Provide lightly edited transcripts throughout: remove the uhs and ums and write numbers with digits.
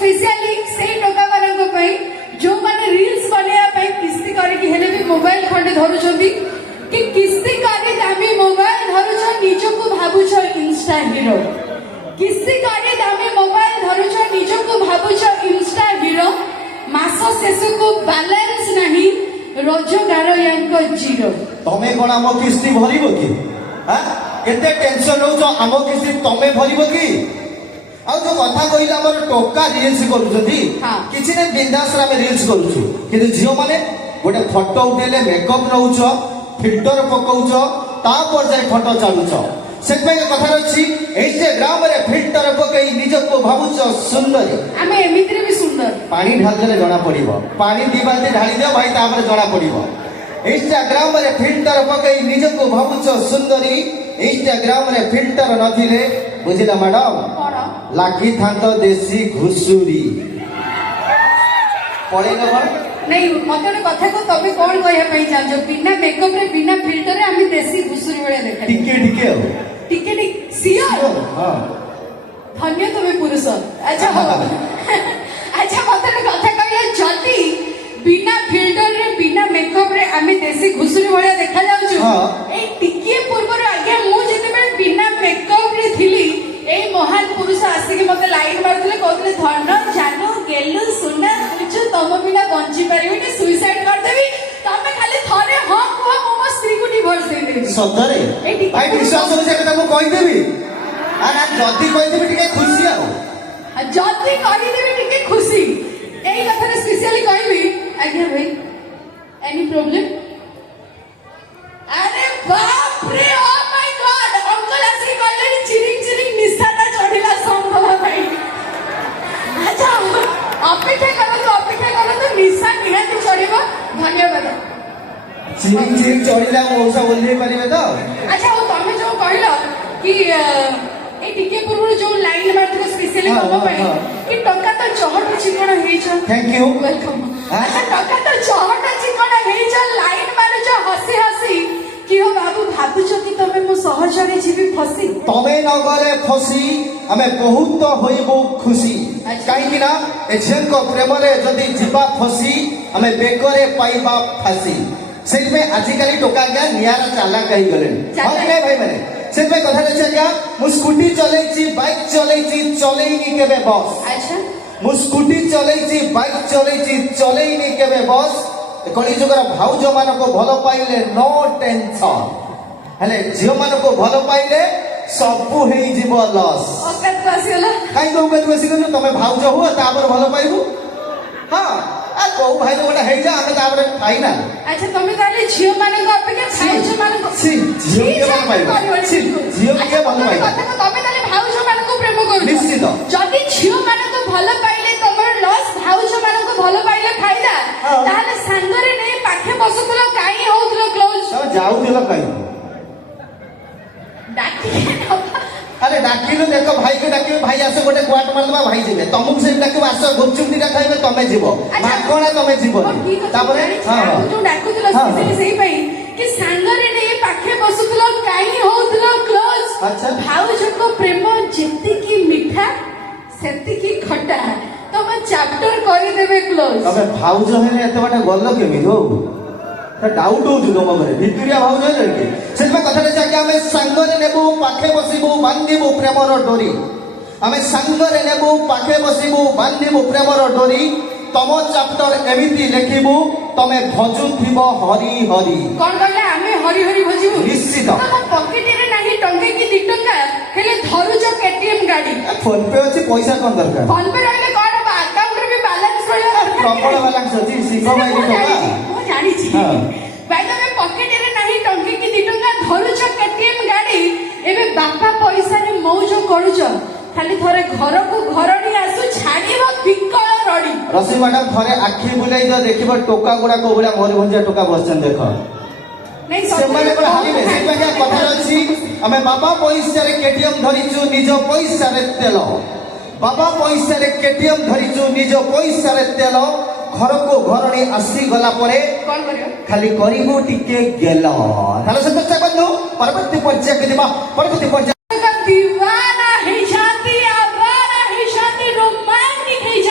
Specially से टोका मानक पई जो माने रील्स बनेया पई किस्ती करे कि हेले भी मोबाइल खंडे धरुछंती कि किस्ती करे दामी मोबाइल धरुछ निजको भाबुछ इंस्टा हीरो किस्ती करे दामी मोबाइल धरुछ निजको भाबुछ इंस्टा हीरो मास शेष को बैलेंस नहीं रोजगार यांको जीरो तमे कोन आम किस्ती भरिबो कि हां केते टेंशन हो जो आम किस्ती तमे भरिबो कि आ जो कथा कहिला हमर टोका रील्स करूछथि किछि ने बिंदास रे रील्स करूछु किंतु जियो माने गोटे फोटो उठेले मेकअप नउछ फिल्टर पकाउछ तापर जाय फोटो चालुछ सेतमे कथा अछि इंस्टाग्राम रे फिल्टर पकई निजको भाबुछ सुंदर आमे एमित्रे भी सुंदर पानी ढालले जणा पड़िबो पानी दीबाते ढाली दे भाई तापर जणा पड़िबो इंस्टाग्राम रे फिल्टर पकई निजको भाबुछ सुंदरी इंस्टाग्राम रे फिल्टर नथिले बुझिला मैडम लागी थांत देसी घुसुरी पड़े न नहीं मते कथा को तबे कोन कहया पई चाहजो बिना मेकअप रे बिना फिल्टर रे आमी देसी घुसुरी वाला देखा टिके टिके हो टिके सियर हां धन्य तुम्हें पुरुष अच्छा हो अच्छा मते कथा कहया जति बिना फिल्टर रे बिना मेकअप रे आमी देसी घुसुरी वाला देखा जाउछु ए टिके पूर्व रे आगे मु जेते बेले बिना मेकअप रे थिली ए महान पुरुष आसिक मते लाइन मारथिले कहथिले धन जानो गेलु सुना बुझु तम बिना बंची परिबेनी सुसाइड कर देबी तमे खाली थरे हां को मो स्त्री को डिवोर्स दे देबी सतरे भाई विश्वास हो जे कथा को कहि देबी आ ना जदी कहि देबी टिके खुशी आ जदी कहि देबी टिके खुशी एई कथा रे स्पेशली कहबी आज्ञा भाई एनी प्रॉब्लम अरे बाप रे ओ माय गॉड अंकल आसी कहले चिरिंग चिरिंग निशाना चढ़िला संभव भाई अच्छा अपेक्षा करो तो निशा निहाती चढ़िबो धन्यवाद चिरिंग चिरिंग चढ़िला मौसा बोलले परिबे तो अच्छा वो तमे जो कहलो कि ए टिके पूर्व जो लाइन मारथिलो स्पेशली कम भाई कि टका तो चहट चिकण हेछ थैंक यू वेलकम अच्छा टका तो चहट चिकण हेछ लाइन मारे जो हसी हसी कि हो बाबू भाबुछ कि तमे मो सहजरे जीवी फसी तमे न गले फसी हमें बहुत होइबो खुशी काहे कि ना एजेन को प्रेम रे जदी जीवा फसी हमें बेकरे पाइबा फासी सेठ में आजिकली टोका गया नियारा चाला कहि गले हम नै भाई माने सेठ में कथा छै क्या मु स्कूटी चलैछि बाइक चलैछि चलैनी केबे बस अच्छा मु स्कूटी चलैछि बाइक चलैछि चलैनी केबे बस कली जुगर भाउज मान को भलो पाइले नो टेंशन हेले झियो मान को भलो पाइले सबु हेई जीव लॉस औकात को आसीला काई तो औकात को आसीलो तमे भाउज हो तापर भलो पाइबू हां आ को भाई गोटा हेई जा हमें तापर फाइनल अच्छा तमे ताले झियो माने को अपेक्षा भाउज मान को झियो के भलो पाइबू झियो के भलो पाइबू कथा को तमे ताले भाउज मान को प्रेम करू निश्चित जदी झियो मान को भलो पाइले तमर लॉस भाउज मान को भलो पाइले फायदा ताले संगरे नै पाखे बसुतलो काई होतलो क्लोज जाउतलो काई डाकी अरे डाकिलो देखो भाई के डाकिलो भाई आसो गोटे क्वाट मार दबा भाई जिवे तुमको से डाकिबो आसो गुपचुप दिटा खाइबे तमे जीवो माखणा तमे जीवो तापरे हां जो डाकुतलो स्पेशली सेही पई कि सांगरे नै पाखे बसुतलो काई होतलो क्लोज अच्छा भाउज को प्रेम जेति की मीठा सेति की खट्टा तमे चैप्टर करि देबे क्लोज तमे भाउज हेले एते बाटे गल्लो केमि हो डाउट हो तुम मरे भितरिया भाव जाय कि सेमा कथा रे कि हमें संगरे नेबो पाखे बसिबो बांधिबो प्रेमर डोरी हमें संगरे नेबो पाखे बसिबो बांधिबो प्रेमर डोरी तम चैप्टर एमिति लिखिबो तमे भजुथिबो हरि हरि कोन कहले हमें हरि हरि भजिबो निश्चित तम पॉकेट रे नाही टंके की 2 टंका हेले धरु जो केटीएम गाड़ी फोन पे अछि पैसा कोन दरकार फोन पे रहले कोन अकाउंट रे भी बैलेंस रहले दरकार प्रबल बैलेंस अछि सिंह भाई टका जानी छी भाई तमे पॉकेट रे नाही टंके की 2 टंका धरु जो केटीएम गाड़ी एबे बापा पैसा रे मौज करू जो खाली थरे घर को घरणी आसु छाड़ीबो बिकल रडी रसी मैडम थरे आखी बुलाई द देखिबो टोका गुडा को बुला मोर भंजा टोका बसचन देखो नहीं सेमाने को हाली में से क्या कथा अछि हमें बाबा पैसा रे केटीएम धरिचु निज पैसा रे तेल बाबा पैसा रे केटीएम धरिचु निज पैसा रे तेल घर को घरणी आसी गला परे कौन करियो खाली करिबो टिके गेल ताले से चर्चा बंधु परवर्ती पर्याय के दिबा परवर्ती पर्याय दीवाना है शांति आवारा है शांति रोमांटिक है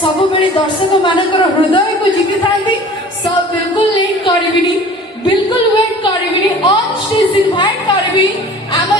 ସବୁବେଳେ ଦର୍ଶକ ମାନଙ୍କର ହୃଦୟକୁ ଜିତିଥାନ୍ତି। ସବ ବିଲକୁଲ ଲେଟ୍ କରିବିନି, ବିଲକୁଲ ୱେଟ୍ କରିବିନି, ଅନ୍ ଷ୍ଟେଜ ଇନଭାଇଟ୍ କରିବି ଆମ